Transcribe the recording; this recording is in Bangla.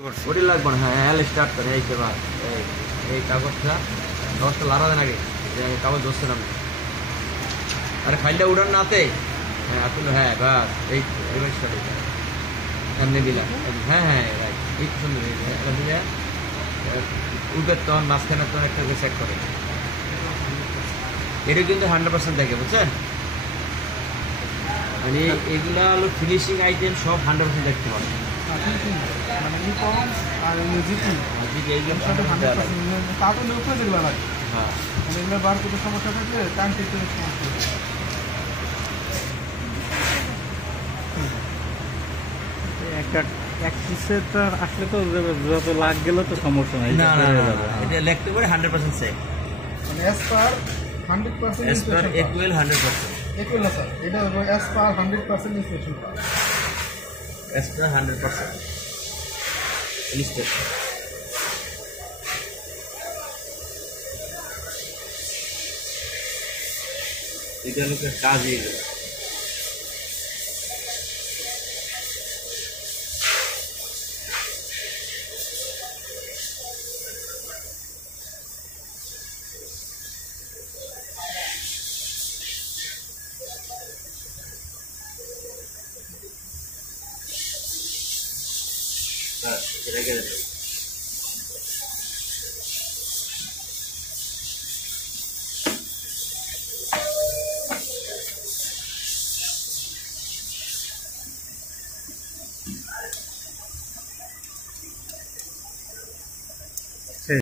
ওটি লাগবে না, হ্যাঁ হ্যাঁ স্টার্ট করে এই সেবার এই কাগজটা লাড়া দেন আগে, কাগজ ধরছে না। আরে ফাইলটা উড়ান নাতে, হ্যাঁ আসলে হ্যাঁ বাস এই এবার স্টার্ট হয়েছে এমনি দিলাম। হ্যাঁ হ্যাঁ রাইট, এই সুন্দর দিলে উঠবে তখন মাঝখানে তখন একটা চেক করে। এটা কিন্তু 100% দেখে, বুঝছেন? মানে এগুলা হলো ফিনিশিং আইটেম, সব 100% দেখতে পাবে। আসলে তো যত লাগ গেল তো সমস্যা নাই, না না এটা লিখতে পারে 100% সেফ, মানে as per 100% as per inspection equal 100%, equal না স্যার, এটা হলো as per 100% inspection pass। as per 100% inspection। এটা হলো কাজ এই এটা